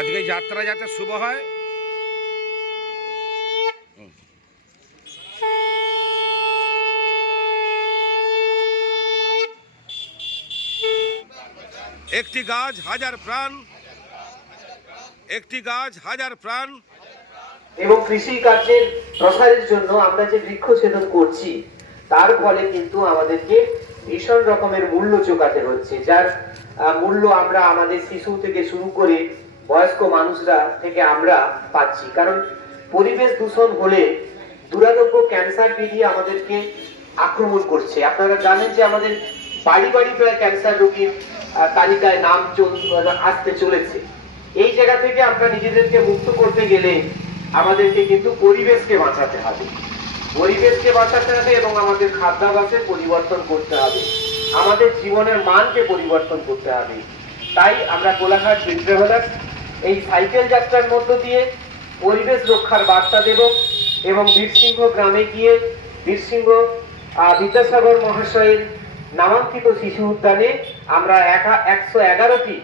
এই যাত্রা যাতে শুভ হয়। একটি গাছ হাজার প্রাণ, একটি গাছ হাজার প্রাণ। এবং কৃষি কার্যের প্রসারের জন্য আমরা যে বৃক্ষ ছেদন করছি, তার ফলে কিন্তু আমাদেরকে ভীষণ রকমের মূল্য চোকাতে হচ্ছে, যার মূল্য আমরা আমাদের শিশু থেকে শুরু করে বয়স্ক মানুষরা থেকে আমরা পাচ্ছি। কারণ পরিবেশ দূষণ হলে দুরারোগ্য ক্যান্সার বিধি আমাদেরকে আক্রমণ করছে। আপনারা জানেন যে আমাদের বাড়ি বাড়ি প্রায় ক্যান্সার রোগীর তালিকায় নাম আসতে চলেছে। এই জায়গা থেকে আমরা নিজেদেরকে মুক্ত করতে গেলে আমাদেরকে কিন্তু পরিবেশকে বাঁচাতে হবে। পরিবেশকে বাঁচাতে হবে এবং আমাদের খাদ্যাভ্যাসের পরিবর্তন করতে হবে। আমাদের জীবনের মানকে পরিবর্তন করতে হবে। তাই আমরা কোলাঘাট ট্রাভেলার্স এই সাইকেল যাত্রার মধ্য দিয়ে পরিবেশ রক্ষার বার্তা দেব এবং বীরসিংহ গ্রামে গিয়ে বীরসিংহ বিদ্যাসাগর মহাশয়ের নামাঙ্কিত শিশু উদ্যানে আমরা একা একশো এগারোটি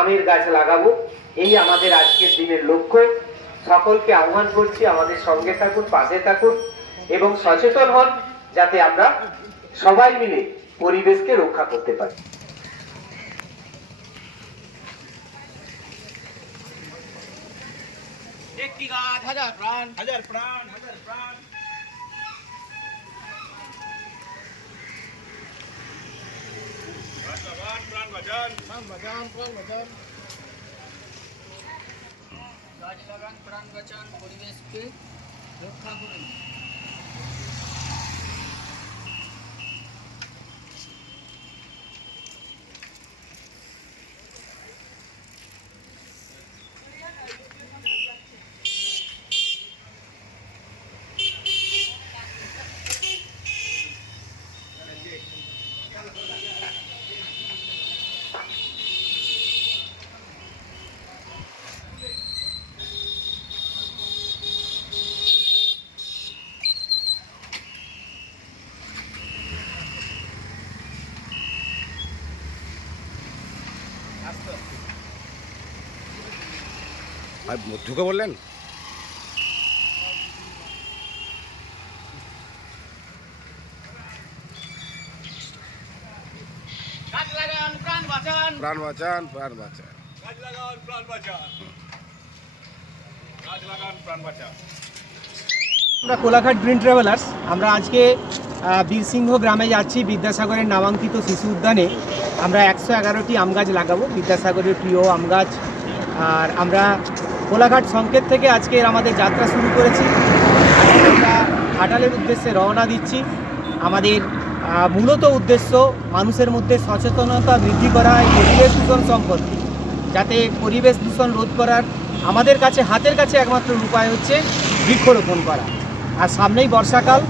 আমের গাছ লাগাবো। এই আমাদের আজকের দিনের লক্ষ্য। সকলকে আহ্বান করছি আমাদের সঙ্গে থাকুন, পাশে থাকুন এবং সচেতন হন যাতে আমরা সবাই মিলে পরিবেশকে রক্ষা করতে পারি। একটি গাছ হাজার প্রাণ হাজার প্রাণ হাজার প্রাণ প্রাণ বাঁচান প্রাণ বাঁচান প্রাণ বাঁচান প্রাণ বাঁচান গাছ লাগান প্রাণ বাঁচান পরিবেশকে রক্ষা আর ঢুকে বললেন? প্রাণ বাঁচান। প্রাণ বাঁচান গাছ লাগান প্রাণ বাঁচান। গাছ লাগান প্রাণ বাঁচান। আমরা কোলাঘাট গ্রিন ট্রাভেলার্স। আমরা আজকে বীরসিংহ গ্রামে যাচ্ছি বিদ্যাসাগরের নামাঙ্কিত শিশু উদ্যানে। আমরা একশো এগারোটি আম গাছ লাগাবো। বিদ্যাসাগরের প্রিয় আম গাছ। আর আমরা কোলাঘাট সংকেত থেকে আজকের আমাদের যাত্রা শুরু করেছি। আমরা ঘাটালের উদ্দেশ্যে রওনা দিচ্ছি। আমাদের মূলত উদ্দেশ্য মানুষের মধ্যে সচেতনতা বৃদ্ধি করা, এই পরিবেশ দূষণ সম্পর্কে। যাতে পরিবেশ দূষণ রোধ করার আমাদের কাছে, হাতের কাছে একমাত্র উপায় হচ্ছে বৃক্ষরোপণ করা। আর সামনেই বর্ষাকাল,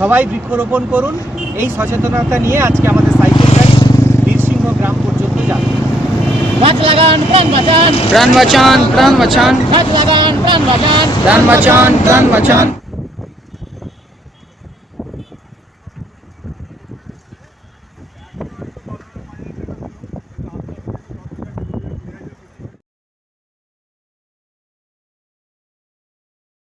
সবাই বৃক্ষরোপণ করুন। এই সচেতনতা নিয়ে আজকে আমাদের সাইকেল রাইড বীরসিংহ গ্রাম পর্যন্ত যাবে গাছ লাগান প্রাণ বাঁচান প্রাণ বাঁচান প্রাণ বাঁচান গাছ লাগান প্রাণ বাঁচান প্রাণ বাঁচান প্রাণ বাঁচান